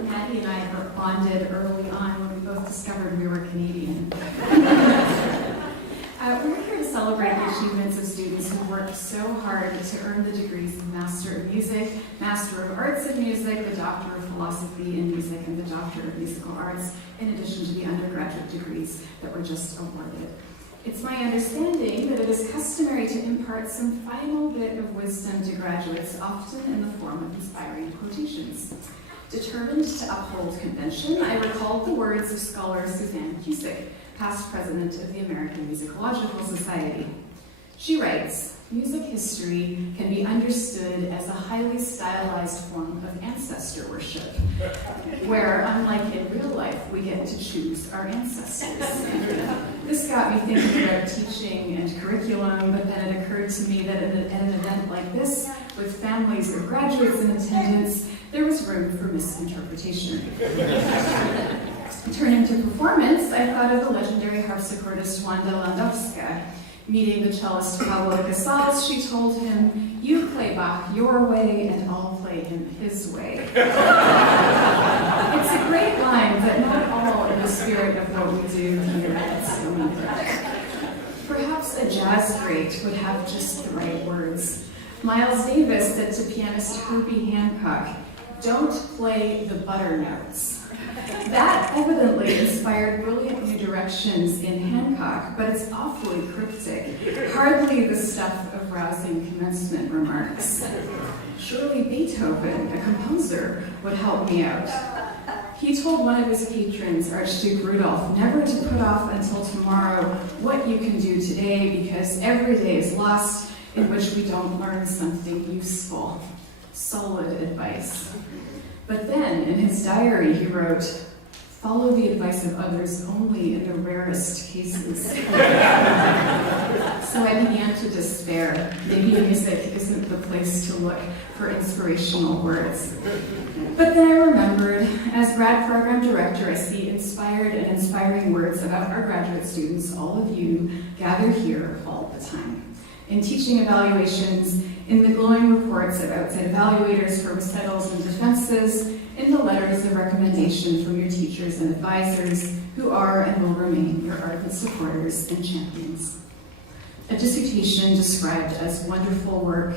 Maddie and I bonded early on when we both discovered we were Canadian. We're here to celebrate the achievements of students who worked so hard to earn the degrees of Master of Music, Master of Arts in Music, the Doctor of Philosophy in Music, and the Doctor of Musical Arts, in addition to the undergraduate degrees that were just awarded. It's my understanding that it is customary to impart some final bit of wisdom to graduates, often in the form of inspiring quotations. Determined to uphold convention, I recalled the words of scholar Suzanne Cusick, past president of the American Musicological Society. She writes, "Music history can be understood as a highly stylized form of ancestor worship, where, unlike in real life, we get to choose our ancestors." This got me thinking about teaching and curriculum, but then it occurred to me that at an event like this, with families of graduates in attendance, there was room for misinterpretation. Turning to performance, I thought of the legendary harpsichordist Wanda Landowska. Meeting the cellist Pablo Casals, she told him, "You play Bach your way, and I'll play him his way." It's a great line, but not all in the spirit of what we do here at Stony Brook. Perhaps a jazz great would have just the right words. Miles Davis said to pianist Herbie Hancock, "Don't play the butter notes." That evidently inspired brilliant new directions in Hancock, but it's awfully cryptic, hardly the stuff of rousing commencement remarks. Surely Beethoven, a composer, would help me out. He told one of his patrons, Archduke Rudolph, never to put off until tomorrow what you can do today, because every day is lost in which we don't learn something useful. Solid advice. But then, in his diary, he wrote, "Follow the advice of others only in the rarest cases." So I began to despair. Maybe music isn't the place to look for inspirational words. But then I remembered, as grad program director, I see inspired and inspiring words about our graduate students, all of you, gather here all the time. In teaching evaluations, in the glowing reports of outside evaluators for recitals and defenses, in the letters of recommendation from your teachers and advisors, who are and will remain your ardent supporters and champions. A dissertation described as wonderful work,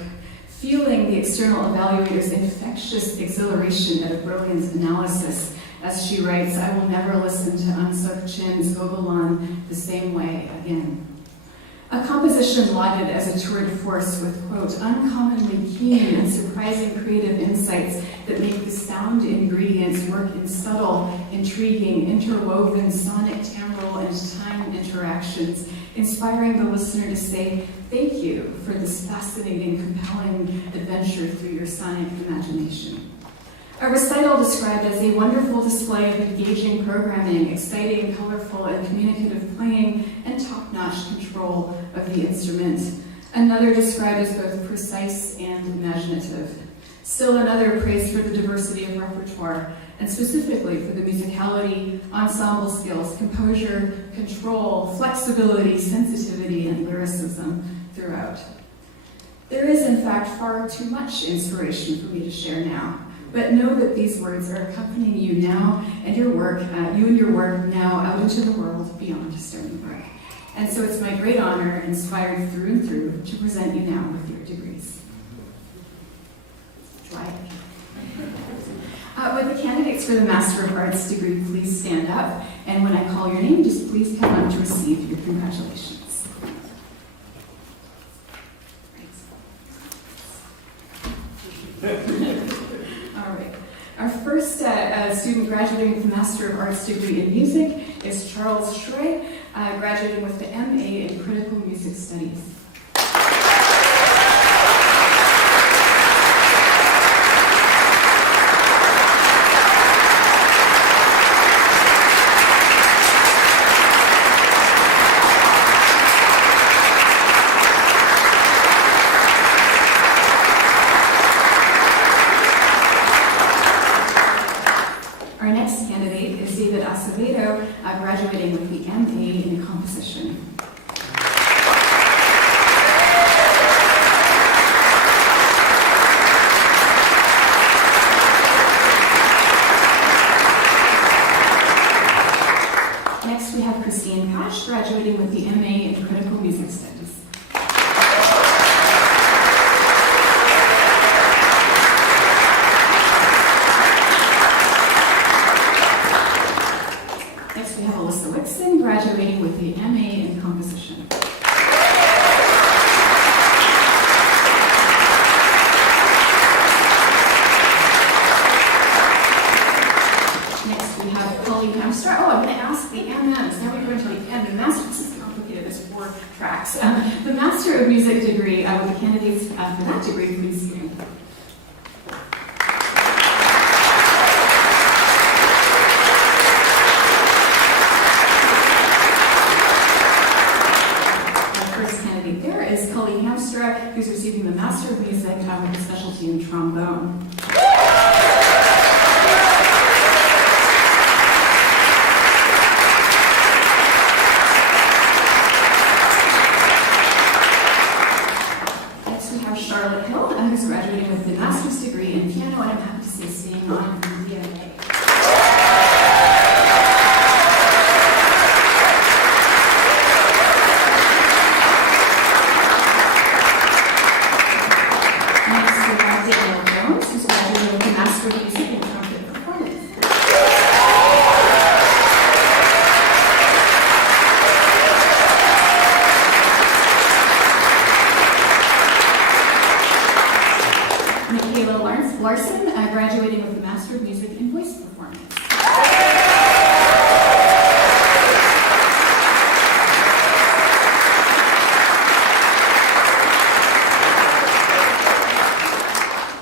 feeling the external evaluator's infectious exhilaration at a brilliant analysis. As she writes, "I will never listen to Aung Suk Chin's Gogolan the same way again." A composition lauded as a tour de force with, quote, "uncommonly keen and surprising creative insights that make the sound ingredients work in subtle, intriguing, interwoven sonic, timbral, and time interactions, inspiring the listener to say, thank you for this fascinating, compelling adventure through your sonic imagination." A recital described as a wonderful display of engaging programming, exciting, colorful, and communicative playing, and top-notch control of the instrument. Another described as both precise and imaginative. Still another praised for the diversity of repertoire, and specifically for the musicality, ensemble skills, composure, control, flexibility, sensitivity, and lyricism throughout. There is, in fact, far too much inspiration for me to share now. But know that these words are accompanying you now and your work, now out into the world beyond Stony Brook. And so it's my great honor, inspired through and through, to present you now with your degrees. Would the candidates for the Master of Arts degree please stand up? And when I call your name, just please come up to receive your congratulations. All right. Our first student graduating with the Master of Arts degree in music is Charles Schroy, graduating with the MA in Critical Music Studies. Our next candidate is David Acevedo, graduating with the MA in Composition. graduating with the MA in Critical Music Studies. Next, we have Alyssa Wixon, graduating with the MA in Composition. Next, we have Colleen Hamstra. Oh, I'm going to ask the MMs. Now we go into the M. The Master, this is complicated, there's 4 tracks. The Master of Music degree, with the candidates for that degree, please stand. There is Colleen Hamstra, who's receiving the Master of Music with a specialty in trombone. Next we have Charlotte Hill, who's graduating with the Master's degree in piano, and I'm happy to say staying on in the DMA. Larson, graduating with the Master of Music in Voice Performance.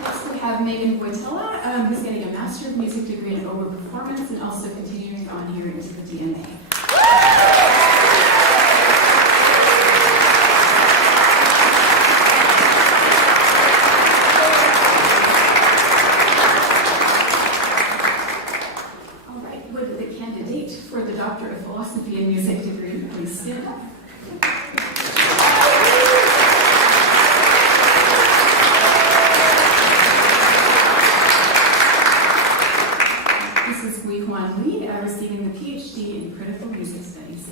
Next we have Megan Wojtila, who's getting a Master of Music degree in Oboe Performance and also continuing on here into the DMA. For the Doctor of Philosophy and Music degree, please stand up. This is Gui Huan Lee, receiving the PhD in Critical Music Studies.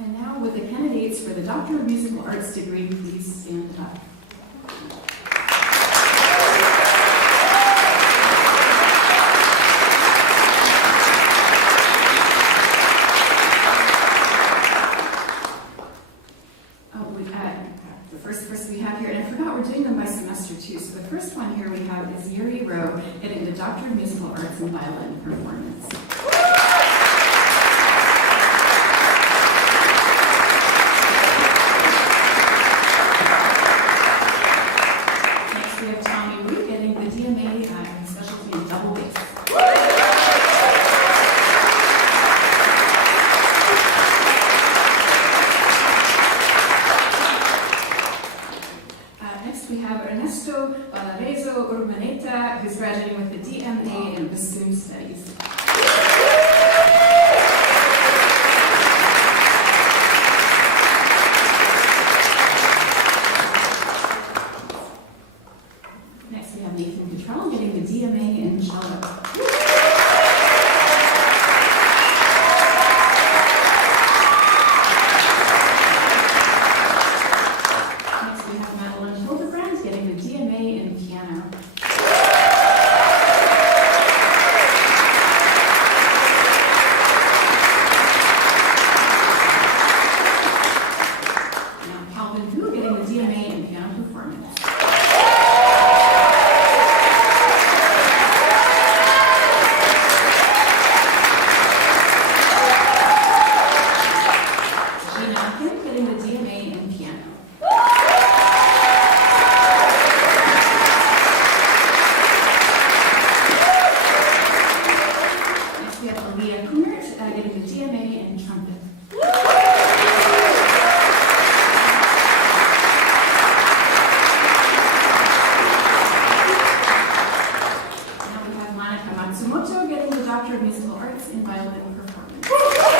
And now, with the candidates for the Doctor of Musical Arts degree, please stand up. First we have here, and I forgot we're doing them by semester too. So the first one here we have is Yuri Rowe getting the Doctor of Musical Arts in Violin Performance. We have Ernesto Valarezo Urbaneta, who's graduating with the DMA in Bassoon Studies. Next, we have Nathan Cottrell getting the DMA in cello. Matsumoto getting the Doctor of Musical Arts in Violin Performance.